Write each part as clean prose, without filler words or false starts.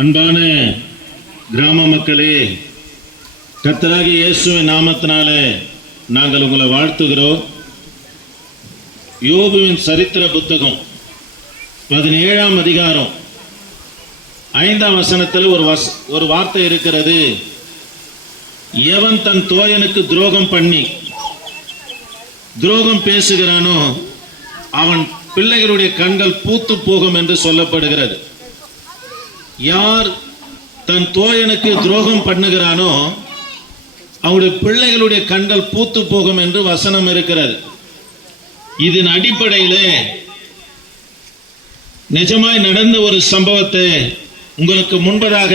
அன்பான கிராம மக்களே, கர்த்தராகிய இயேசுவின் நாமத்தினாலே நாங்கள் உங்களை வாழ்த்துகிறோம். யோபுவின் சரித்திர புத்தகம் 17ஆம் அதிகாரம் 5ஆம் வசனத்தில் ஒரு வார்த்தை இருக்கிறது. எவன் தன் தோழனுக்கு துரோகம் பண்ணி துரோகம் பேசுகிறானோ அவன் பிள்ளைகளுடைய கண்கள் பூத்து போகும் என்று சொல்லப்படுகிறது. யார் தன் தோழனுக்கு துரோகம் பண்ணுகிறானோ அவருடைய பிள்ளைகளுடைய கண்கள் பூத்து போகும் என்று வசனம் இருக்கிறது. இதன் அடிப்படையில் நிஜமாய் நடந்த ஒரு சம்பவத்தை உங்களுக்கு முன்பதாக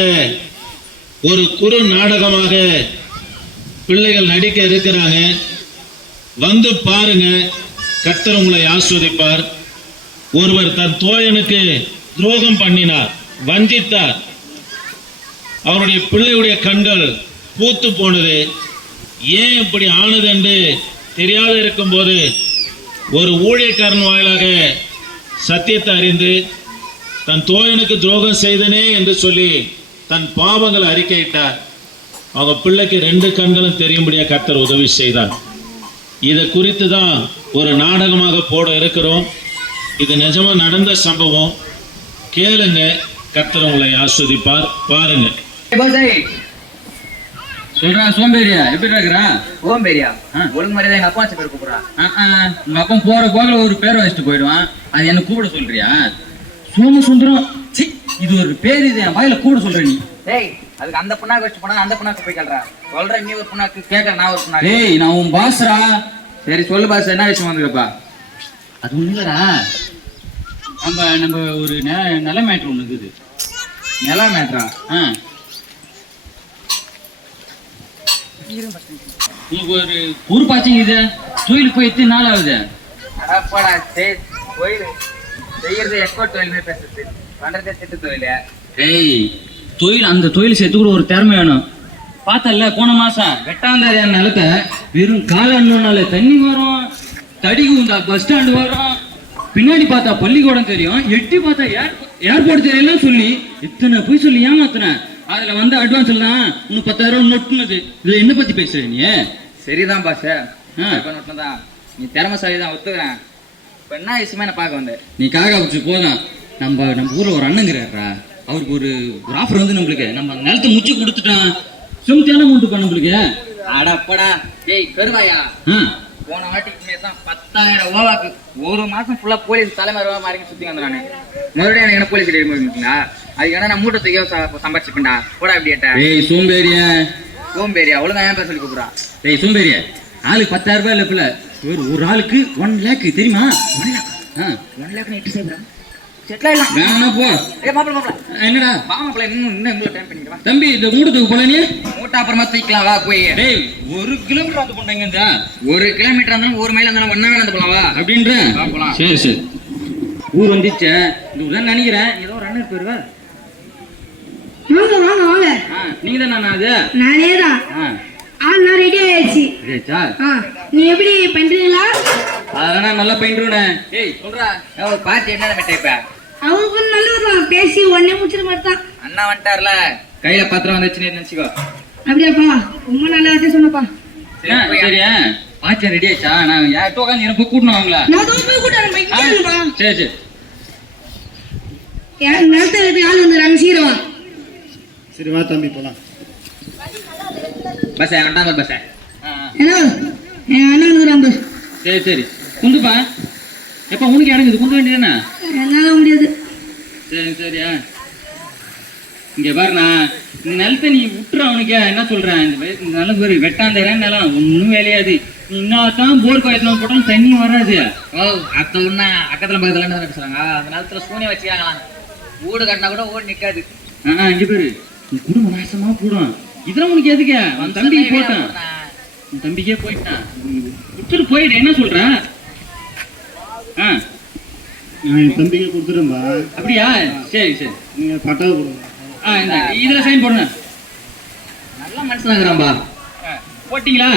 ஒரு குறு நாடகமாக பிள்ளைகள் நடிக்க இருக்கிறாங்க. வந்து பாருங்க, கர்த்தர் உங்களை ஆசீர்வதிப்பார். ஒருவர் தன் தோழனுக்கு துரோகம் பண்ணினார், வஞ்சித்தார். அவருடைய பிள்ளையுடைய கண்கள் பூத்து போனது. ஏன் இப்படி ஆனது என்று தெரியாது இருக்கும்போது ஒரு ஊழியக்காரன் வாயிலாக சத்தியத்தை அறிந்து தன் தோழனுக்கு துரோகம் செய்தனே என்று சொல்லி தன் பாவங்களை அறிக்கையிட்டார். அவங்க பிள்ளைக்கு 2 கண்களும் தெரியும்படியாக கர்த்தர் உதவி செய்தார். இதை குறித்து தான் ஒரு நாடகமாக போட இருக்கிறோம். இது நிஜமா நடந்த சம்பவம். கேளுங்க, கர்த்தர் உங்களை ஆஸ்வதிப்பார். பாருங்க. சொல்றா சோம்பேறியா, எப்படி இருக்கிறா? சோம்பேறியா? ஒழுங்கு மாதிரிதான் எங்க அப்பா பேர் கூப்பிடுறான். உங்க அப்பா போற போகல ஒரு பேர் வச்சுட்டு போயிடுவான். அது என்ன கூப்பிட சொல்றியா? சோமசுந்தரம். இது ஒரு பேர், இது என் வாயில கூப்பிட சொல்ற நீ. டேய், அதுக்கு அந்த புண்ணாக்கு வச்சு போனா அந்த புண்ணாக்கு போய் கேள்றா. சொல்ற நீ ஒரு புண்ணாக்கு, கேட்கற நான் ஒரு புண்ணாக்கு. டேய், நான் உன் பாஸ்ரா. சரி சொல்லு பாஸ், என்ன விஷயம் வந்துருப்பா? அது ஒண்ணு இல்லடா, நம்ம ஒரு நல்ல மேட்ரு ஒண்ணு இருக்குது. நில மேட்ரா? உங்களுக்கு ஒரு ஊர்பாச்சிங்க இது. தொழிலுக்கு போய் எத்தனை நாள் ஆகுது? அடாப்பாடா, சரி தொழில் செய்யறது எக்ஸ்போர்ட் தொழில் மாதிரி பேசுறது, பண்றதே திட்டு தொழில். டேய், தொழில், அந்த தொழில் சேர்த்துக்கூட ஒரு திறமை வேணும். பார்த்தல போன மாசம் வெட்டாந்தாரி நிலத்தை வெறும் காலன்னால தண்ணி வரும், தடிக்கு இந்த பஸ் ஸ்டாண்டு வரும், பின்னாடி பார்த்தா பள்ளிக்கூடம் தெரியும், எட்டி பார்த்தா ஏர்போர்ட் தெரியல சொல்லி இத்தனை போய் சொல்லி ஏமாத்துனேன். அதுல வந்து அட்வான்ஸ் எல்லாம் இன்னும் 10,000 நொட்டுனது. இதுல என்ன பத்தி பேசுற நீ? சரிதான் பாஸ், நொட்டினதான். நீ திறமைசாலி தான், ஒத்துக்கிறேன். இப்ப என்ன விஷயமா என்ன பார்க்க வந்த? நீ காக்கா பிடிச்சி போதும். நம்ம ஊர்ல ஒரு அண்ணங்கிறாரா, அவருக்கு ஒரு ஆஃபர் வந்து நம்மளுக்கு நம்ம நிலத்தை முச்சு கொடுத்துட்டான். சும்தியான மூட்டு பண்ண நம்மளுக்கு. அடப்படா, ஏய் கருவாயா, போன வாட்டிக்கு தான் 10,000 ஓவாக்கு ஒரு மாசம் ஃபுல்லா போலீஸ் தலைமறைவா மாறி சுத்தி வந்தேன் நானு. மறுபடியும் எனக்கு என்ன போலீஸ் ரெடி பண்ணிருக்கீங்களா? அதுக்கு என்ன நான் மூட்டத்துக்கே சம்பாதிச்சுப்பேன்டா. போடா அப்படி ஏட்டா. ஏய் சோம்பேறியா, சோம்பேறியா, ஒழுங்கா ஏன் பேச சொல்லி கூப்பிடுறா? ஏய் சோம்பேறியா, ஆளுக்கு 10,000 ரூபாய் இல்ல பிள்ளை, ஒரு ஆளுக்கு 1 lakh தெரியுமா? 1 lakh எட்டு சேர்ந்தா செட்டில் ஆயிடலாம். வேணா போ. மாப்பிள்ள என்னடா மாப்பிள்ள இன்னும் இவ்வளவு டைம் பண்ணிக்கிறா தம்பி? இந்த மூட்டத்துக்கு போல நீ மூட்டை அப்புறமா தூக்கலாம், வா போய். டேய், 1 கிலோமீட்டர் வந்து போட்டாங்க. இந்த 1 கிலோமீட்டர் இருந்தாலும் 1 மைல் இருந்தாலும் ஒன்னா வேணாம் போலாம், வா அப்படின்ற. போலாம். சரி ஊர் வந்துச்சு. இதுதான் நினைக்கிறேன். ஏதோ ஒரு அண்ணன் போயிருவா. வாங்க வாங்க. நீங்க தான் நானா? அது நானே தான். நான் ரெடி ஆயிடுச்சு. ரெடியாச்சா? நீ எப்படி பண்றீங்களா? அதெல்லாம் நல்லா பண்றேனே. ஏய் சொல்றா, பாத்து என்ன டைப்பா? அவங்க நல்லவர் தான், பேசி உடனே முடிச்சிட மாட்டான். அண்ணா வந்துட்டார்ல, கையில பத்திரம் வந்துச்சுன்னு நினைச்சுக்கோ. அப்படியாப்பா, ரொம்ப நல்லா வார்த்தை சொன்னப்பா. சரியா? பாத்தியா ரெடி ஆச்சா? நான் யார்கிட்ட உட்காந்து எனக்கு கூட்டணும் அவங்கள. நான் தான் போய் கூட்டாரன் பைக்கிப்பா. சரி யார் நேரத்தை எடுத்து ஆள் வந்துடுறாங்க, சீக்கிரம் வா. சரி வா தம்பி, போலாம். பஸ் வேண்டாம், பஸ் ஹலோ, என் அண்ணன் வந்துடுறான் பஸ். சரி குந்துப்பா. எப்ப உனக்கு இறங்குது குந்த வேண்டியதானே? என்னால முடியாது. சரியா? இங்க பாருண்ணா, இந்த நிலத்தை நீ விட்டுற. அவனுக்கு என்ன சொல்றேன், இந்த நிலம் பேரு வெட்டாந்தேரா நிலம், ஒன்னும் வேலையாது. நீ இன்னும் போர் பாயத்துல போட்டாலும் தண்ணி வராது. அத்த ஒண்ணா அக்கத்துல பக்கத்துல சொல்றாங்க. அந்த நேரத்துல சூனியம் வச்சுக்காங்களாம், வீடு கட்டினா கூட ஓடு நிக்காது. இங்க பேரு குடும்ப நாசமா போடும். இதெல்லாம் உனக்கு எதுக்கு? அவன் தம்பிக்கு போட்டான், உன் தம்பிக்கே போயிட்டான். விட்டுட்டு போயிடு. என்ன சொல்ற? என் தம்பிக்கு கொடுத்துரும்பா. அப்படியா? சரி நீங்க பட்டாவை கொடுங்க. இதுல சைன் போடுங்க. நல்ல மனுஷனாங்கிறான்பா. போட்டீங்களா?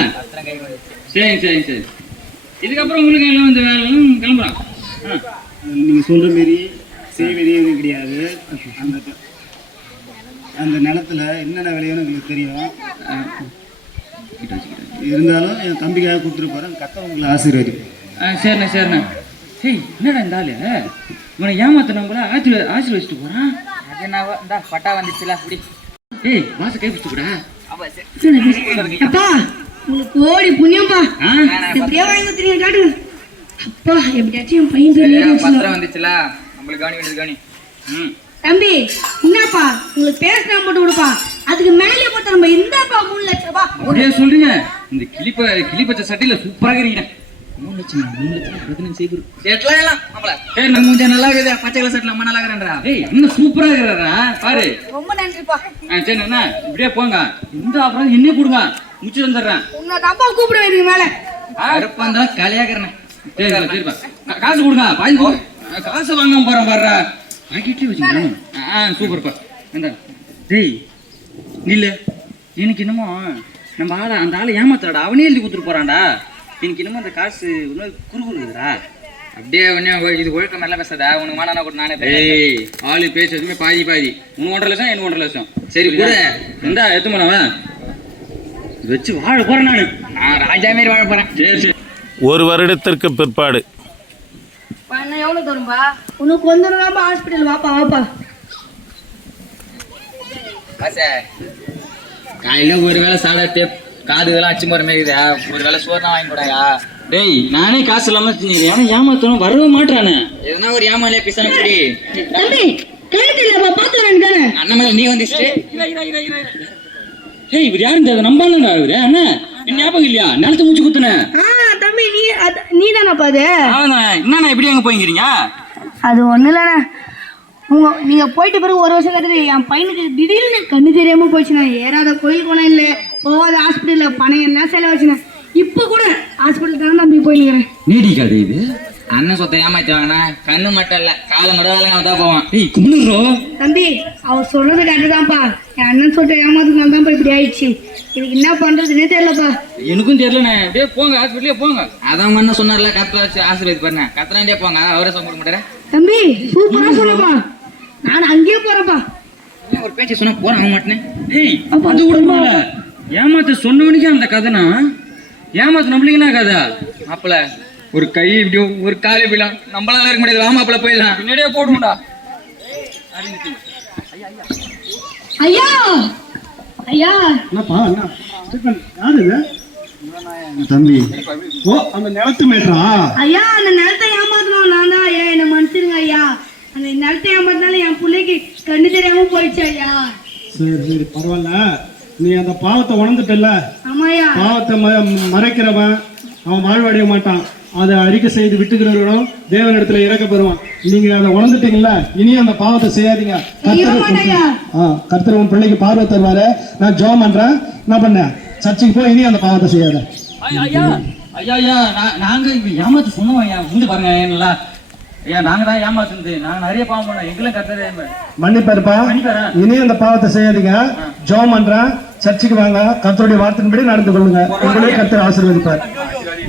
சரி. இதுக்கப்புறம் உங்களுக்கு எல்லாம் வந்து வேலை கிளம்புறான். நீங்க சொல்ற மாரி செய்வதே கிடையாது. அந்த அந்த நிலத்துல என்னென்ன விளையும்னு உங்களுக்கு தெரியும். இருந்தாலும் என் தம்பிக்காக கொடுத்துட்டு போகிறேன். கத்த உங்களை ஆசீர்வதிப்பேன். சரிண்ணே சரிண்ணே. ஏய் என்னடா இந்த ஆளு இவனை ஏமாத்தினவங்கள ஆசீர்வதிச்சுட்டு போகிறான். அது என்ன இந்தா பட்டா வந்துச்சுல அப்படி. ஏய் வாச கை பிடிச்சு கூட. அப்பா உங்களுக்கு கோடி புண்ணியம்ப்பா. எப்படியா வாங்கி தெரியும் காட்டு. அப்பா எப்படியாச்சும் என் பையன் பேர் எழுதி வச்சிடலாம். பத்திரம் வந்துச்சுல நம்மளுக்கு கவனி வேண்டியது கவனி. தம்பி என்னப்பா உங்களுக்கு பேசுனா மட்டும் கொடுப்பா. அதுக்கு மேலே போட்டு நம்ம இந்தாப்பா 3 லட்சம் ரூபாய். அப்படியே சொல்றீங்க. இந்த கிளிப்பச்ச சட்டையில சூப்பரா இருக்கிறீங்க. 3 லட்சம் 15 செய்து. செட்லாம் எல்லாம் மாப்ள. ஏய் நம்ம கொஞ்சம் நல்லா இருக்குது. பச்சை கலர் செட்ல நம்ம நல்லா இருக்கறேன்டா. ஏய் இன்னும் சூப்பரா இருக்கறடா பாரு. ரொம்ப நன்றிப்பா. சரி அண்ணா இப்படியே போங்க. இந்த அப்புறம் என்ன கொடுங்க முச்சி வந்துடுறேன். உன்னை தப்பா கூப்பிட வேண்டியது மேல. அறுப்பந்தா கலையாக்குறேன். சரி சரிப்பா காசு கொடுங்க. பாய் காசு வாங்காம போறேன் பாரு. பாக்கெட்லயே வச்சுக்கணும். சூப்பர்ப்பா. இந்த டேய் இல்ல எனக்கு என்னமோ நம்ம அந்த ஆளை ஏமாத்தாடா. அவனே எழுதி கொடுத்துட்டு போறான்டா. எனக்கு என்னமோ அந்த காசு குறுகுறுக்குதுடா. அப்படியே ஒண்ணே இது ஒழுக்கம் நல்லா பேசாத. உனக்கு மாடானா கூட நானே ஏய் ஆளு பேசுறதுமே பாதி உன் 1.5 லட்சம் என் 1.5 லட்சம். சரி கூட எந்தா எத்து போனவன் வச்சு வாழ போறேன். நான் ராஜா மாரி வாழ போறேன். சரி சரி. 1 வருடத்திற்கு பிற்பாடு பணம் எவ்வளவு தரும்பா? உனக்கு வந்துடுறாம ஹாஸ்பிட்டல் வாப்பா வாப்பா. ஆசை காலையில ஒரு வேளை சாப்பிட்டு காது இதெல்லாம் அச்சு போற மாதிரி இருக்குது. ஒரு வேளை சோறு தான் வாங்கி போடாயா. டேய் நானே காசு இல்லாம ஏமாத்தணும் வரவே மாட்டானே. எதுனா ஒரு ஏமாலியா பிசான குடி. தம்பி கழுத்து இல்லப்பா பாத்து வரேன் தானே. அண்ணன் மேல நீ வந்துச்சு. ஏய் இவர் யாரு இந்த நம்பாலடா இவரு. அண்ணா என்ன ஞாபகம் இல்லையா நிலத்தை மூச்சு குத்துன. தம்பி நீ தானப்பா அது? என்னண்ணா எப்படி அங்க போய்க்கிறீங்க? அது ஒண்ணு இல்லண்ணா. நீங்க போயிட்டு பிறகு 1 வருஷம் கட்டுது என் பையனுக்கு திடீர்னு கண்ணு தெரியாம போச்சுண்ணா. ஏறாத கோயில் போனா இல்ல போகாத ஹாஸ்பிட்டல்ல பணம் எல்லாம் செலவாச்சுண்ணா. இப்ப கூட ஹாஸ்பிட்டல் தானே தம்பி போயிருக்கிறேன். நீடிக்காது இது. அண்ணன் சொத்தை ஏமாத்தி வாங்கினா கண்ணு மட்டும் இல்ல காலை மட்டும் தான் போவான். ஏய் கும்பிடுறோ தம்பி அவர் சொல்றது கரெக்டுதான்ப்பா. என் அண்ணன் சொல்ற ஏமாத்துனால தான்ப்பா இப்படி ஆயிடுச்சு. இதுக்கு என்ன பண்றதுன்னே தெரியலப்பா. எனக்கும் தெரியலண்ணே. அப்படியே போங்க ஹாஸ்பிட்டலே போங்க. அதான் உங்க அண்ணன் சொன்னார்ல கத்துல வச்சு ஆசீர்வாதி பாருங்க. கத்துறாண்டே போங்க. அவரே சொல்ல மாட்டாரு. தம்பி சூப்பரா சொல்லுப்பா. நான் அங்கேயே போறேன்ப்பா. ஒரு பேச்சு சொன்னா போறேன் ஆக மாட்டேன். ஏய் அது விடுமா ஏமாத்த சொன்னவனுக்கே அந்த கதைனா ஏமாத்த நம்மளுக்கு என்ன கதை? மாப்பிள ஒரு கை இப்படி ஒரு கால் இப்படிலாம் நம்மளால இருக்க முடியாது. மாப்பிள போயிடலாம். பின்னாடியே போடுவோம்டா. ஐயா ஐயா என்னப்பா என்ன யாரு இது? தம்பி ஓ அந்த நிலத்து மேட்டரா? ஐயா அந்த நிலத்தை ஏமாத்தணும் நான் தான். ஐயா என்ன மன்னிச்சிருங்க ஐயா. அந்த நிலத்தை ஏமாத்தினால என் பிள்ளைக்கு கண்ணு தெரியாம போயிடுச்சு ஐயா. சரி சரி பரவாயில்ல. நீ அந்த பாவத்தை உணர்ந்துட்டல. ஆமாயா. பாவத்தை மறைக்கிறவன் அவன் வாழ்வடைய மாட்டான். அதை அறிக்கை செய்து விட்டுக்கிறவர்களும் தேவனிடத்துல இறக்க பெறுவான். நீங்க அதை உணர்ந்துட்டீங்களா? இனியும் அந்த பாவத்தை செய்யாதீங்க. கர்த்தர் உன் பிள்ளைக்கு பார்வை தருவாரு. நான் ஜெபம் பண்றேன். என்ன பண்ண சர்ச்சுக்கு போய் இனி அந்த பாவத்தை செய்யாத. ஐயா ஐயா ஐயா நாங்க ஏமாத்து சொன்னோம் ஐயா. வந்து பாருங்க நல்லா ஐயா நாங்க தான் ஏமாத்துனது. நாங்க நிறைய பாவம் பண்ணோம். எங்களும் கர்த்தரே மன்னிப்பாருப்பா. இனி அந்த பாவத்தை செய்யாதீங்க. ஜெபம் பண்றேன். சர்ச்சுக்கு வாங்க. கர்த்தருடைய வார்த்தையின்படி நடந்து கொள்ளுங்க. உங்களே கர்த்தர் ஆசீர்வதிப்பார்.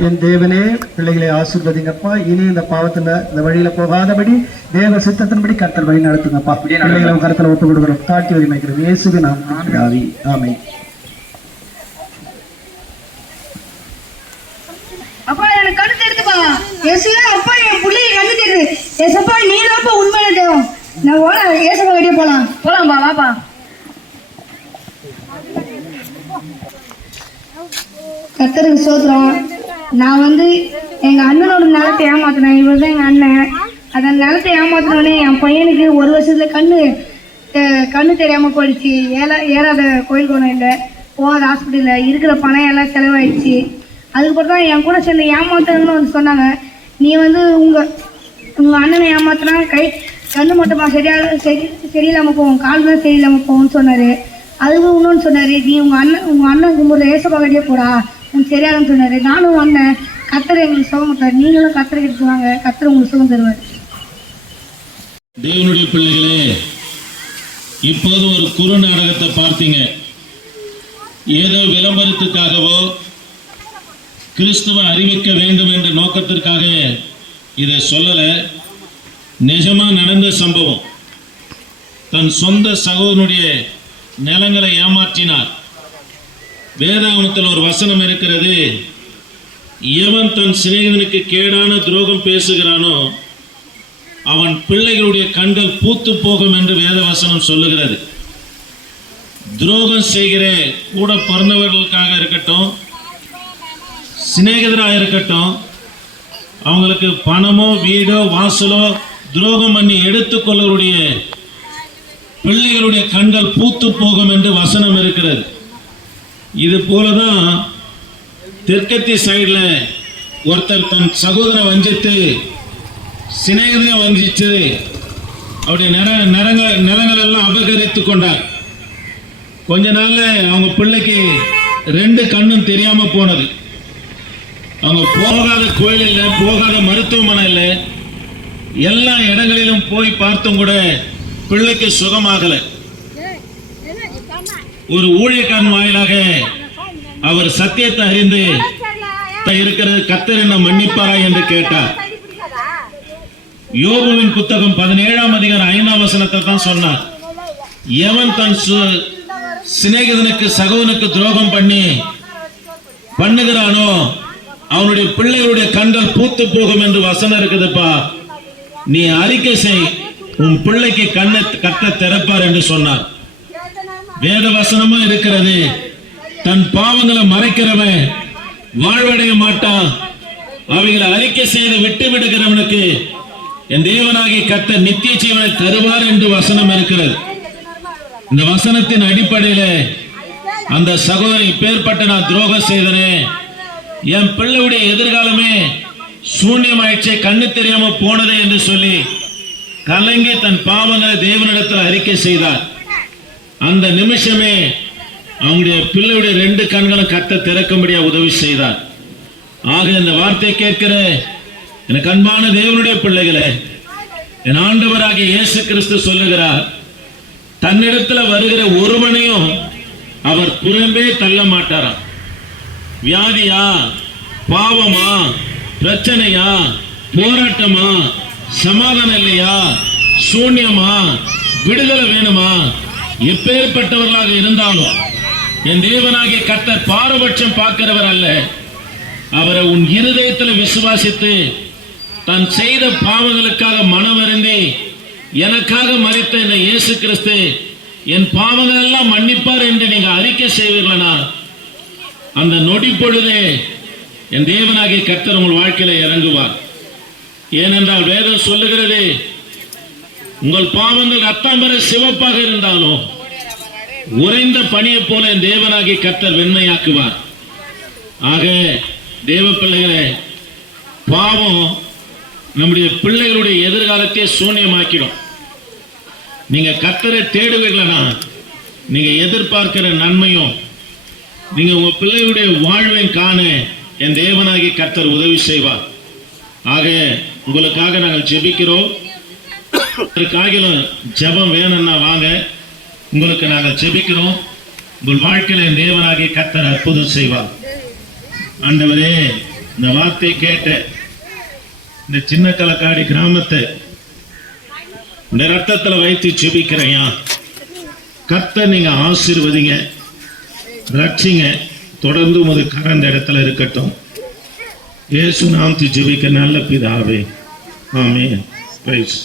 என் தேவனே பிள்ளைகளை ஆசீர்வதிங்கப்பா. இனி இந்த பாவத்துல இந்த வழியில போகாதபடி தேவ சித்தத்தின்படி கர்த்தர் வழி நடத்துங்கப்பா. பிள்ளைகளை கருத்துல ஒப்பு கொடுக்கிறோம். தாழ்த்தி வழிமைக்கிறோம். இயேசுவின் நாமத்தில் ஆமென். அப்பா எனக்கு கண்ணு தெரியுதுப்பா. ஏசுவே அப்பா என் பிள்ளைக்கு கண்ணு தெரியுது. ஏசப்பா நீ தான்ப்பா உண்மையான தெய்வம். நான் ஓட ஏசப்பா வெளியே போலாம்பா வாப்பா. கர்த்தருக்கு ஸ்தோத்திரம். நான் எங்க அண்ணனோட நிலத்தை ஏமாத்தினேன். இவர் தான் எங்க அண்ணன். அந்த நிலத்தை ஏமாத்தினோடனே என் பையனுக்கு 1 வருஷத்துல கண்ணு தெரியாம போயிடுச்சு. ஏறாத கோயில் கோணம் இல்லை போகாத ஹாஸ்பிட்டல்ல இருக்கிற பணம் எல்லாம் செலவாயிடுச்சு. அதுக்கப்புறம் தான் என் கூட சேர்ந்து ஏமாத்துறதுன்னு சொன்னாங்க. நீ உங்க அண்ணனை ஏமாத்தினா கண்ணு மட்டுமா சரியில்லாம போவோம், கால் தான் சரியில்லாம போகும்னு சொன்னாரு. அதுவும் இன்னொன்று சொன்னாரு, நீ உங்க அண்ணன் கும்பிட்ற ஏசப்பா கட்டியே போடா உனக்கு சரியாதுன்னு சொன்னாரு. நானும் அண்ணன் கத்தரை எங்களுக்கு சுகம் கொடுத்தாரு. நீங்களும் கத்தரை கிட்ட சொல்லுவாங்க. கத்தரை உங்களுக்கு சுகம் தருவார். தேவனுடைய பிள்ளைகளே, இப்போது ஒரு குறு நாடகத்தை பார்த்தீங்க. ஏதோ விளம்பரத்துக்காகவோ கிறிஸ்துவ அறிவிக்க வேண்டும் என்ற நோக்கத்திற்காக இதை சொல்லல. நிஜமா நடந்த சம்பவம். தன் சொந்த சகோதரனுடைய நிலங்களை ஏமாற்றினார். வேதாகமத்தில் ஒரு வசனம் இருக்கிறது, எவன் தன் சிநேகிதனுக்கு கேடான துரோகம் பேசுகிறானோ அவன் பிள்ளைகளுடைய கண்கள் பூத்து போகும் என்று வேத வசனம் சொல்லுகிறது. துரோகம் செய்கிற கூட பிறந்தவர்களுக்காக இருக்கட்டும், சிநேகிதராக இருக்கட்டும், அவங்களுக்கு பணமோ வீடோ வாசலோ துரோகம் பண்ணி எடுத்துக்கொள்ளக்கூடிய பிள்ளைகளுடைய கண்கள் பூத்து போகும் என்று வசனம் இருக்கிறது. இது போலதான் தெற்கத்தி சைடில் ஒருத்தர் தன் சகோதர வஞ்சித்து சிநேகிதனை வஞ்சித்து அவருடைய நிலங்கள் எல்லாம் அபகரித்து கொண்டார். கொஞ்ச நாள்ல அவங்க பிள்ளைக்கு 2 கண்ணும் தெரியாம போனது. அவங்க போகாத கோயில் இல்லை, போகாத மருத்துவமனை இல்லை, எல்லா இடங்களிலும் போய் பார்த்தும் கூட பிள்ளைக்கு சுகமாகல. ஒரு ஊழியக்காரன் வாயிலாக அவர் சத்தியத்தை அறிந்து இருக்கிறது, கர்த்தர் என்ன மன்னிப்பாரா என்று கேட்டார். யோபுவின் புத்தகம் 17ஆம் அதிகாரம் 5ஆம் வசனத்தை தான் சொன்னார். எவன் தன் சிநேகிதனுக்கு சகோதரனுக்கு துரோகம் பண்ணுகிறானோ அவனுடைய பிள்ளைகளுடைய கண்கள் பூத்து போகும் என்று வசனம் இருக்குதுப்பா. நீ அறிக்கை செய், உன் பிள்ளைக்கு கண்ணை கட்ட திறப்பார் என்று சொன்னார். வேத வசனமும் இருக்கிறது, தன் பாவங்களை மறைக்கிறவன் வாழ்வடைய மாட்டான், அவைகளை அறிக்கை செய்து விட்டு விடுகிறவனுக்கு என் தேவனாகிய கர்த்தர் நித்திய ஜீவனை தருவார் என்று வசனம் இருக்கிறது. இந்த வசனத்தின் அடிப்படையில அந்த சகோதரி பேர்பட்ட நான் துரோகம் செய்தனே, என் பிள்ளையுடைய எதிர்காலமே சூன்யமாயிடுச்சே, கண்ணு தெரியாம போனதே என்று சொல்லி கலங்கி தன் பாவங்களை தேவனிடத்தில் அறிக்கை செய்தார். அந்த நிமிஷமே அவங்களுடைய பிள்ளையுடைய 2 கண்களும் கட்ட திறக்கும்படியா உதவி செய்தார். ஆக இந்த வார்த்தை கேட்கிற எனக்கு அன்பான தேவனுடைய பிள்ளைகளே, என் ஆண்டவராகிய இயேசு கிறிஸ்து சொல்லுகிறார், தன்னிடத்துல வருகிற ஒருவனையும் அவர் புறம்பே தள்ள மாட்டாராம். வியாதியா, பாவமா, பிரச்சனையா, போராட்டமா, சமாதானம் இல்லையா, சூன்யமா, விடுதலை வேணுமா, எப்பேற்பட்டவர்களாக இருந்தாலும் என் தேவனாகிய கர்த்தர் பாரபட்சம் பார்க்கிறவர் அல்ல. அவரை உன் இருதயத்தில் விசுவாசித்து தான் செய்த பாவங்களுக்காக மனம் வருந்தி எனக்காக மரித்த இந்த இயேசு கிறிஸ்து என் பாவங்கள் எல்லாம் மன்னிப்பார் என்று நீங்க அறிக்கை செய்வீர்களா, அந்த நொடி பொழுதே என் தேவனாகிய கர்த்தர் உங்கள் வாழ்க்கையில இறங்குவார். ஏனென்றால் வேதம் சொல்லுகிறது, உங்கள் பாவங்கள் ரத்தாம்பர சிவப்பாக இருந்தாலும் உறைந்த பனியை போல என் தேவனாகிய கர்த்தர் வெண்மையாக்குவார். ஆக தேவ பிள்ளைகளே, பாவம் நம்முடைய பிள்ளைகளுடைய எதிர்காலத்தை சூன்யமாக்கிடும். நீங்க கர்த்தரை தேடுவீர்களா, நீங்க எதிர்பார்க்கிற நன்மையும் நீங்க உங்க பிள்ளைகளுடைய வாழ்வை காண என் தேவனாகிய கர்த்தர் உதவி செய்வார். ஆக உங்களுக்காக நாங்கள் ஜெபிக்கிறோம். அதற்காகிலும் ஜெபம் வேணும்னா வாங்க, உங்களுக்கு நாங்கள் ஜெபிக்கிறோம். உங்கள் வாழ்க்கையில என் தேவனாகிய கர்த்தர் அற்புதம் செய்வார். ஆண்டவரே, இந்த வார்த்தை கேட்ட இந்த சின்ன களக்காடி கிராமத்தை இந்த ரத்தத்துல வைத்து ஜெபிக்கிறையா, கர்த்தர் நீங்க ஆசீர்வதிங்க, ரட்சிங்க, தொடர்ந்து உமது கரந்த இடத்துல இருக்கட்டும். இயேசு நாமத்தில் ஜெபிக்க நல்ல பிதாவே, ஆமென். பிரைஸ்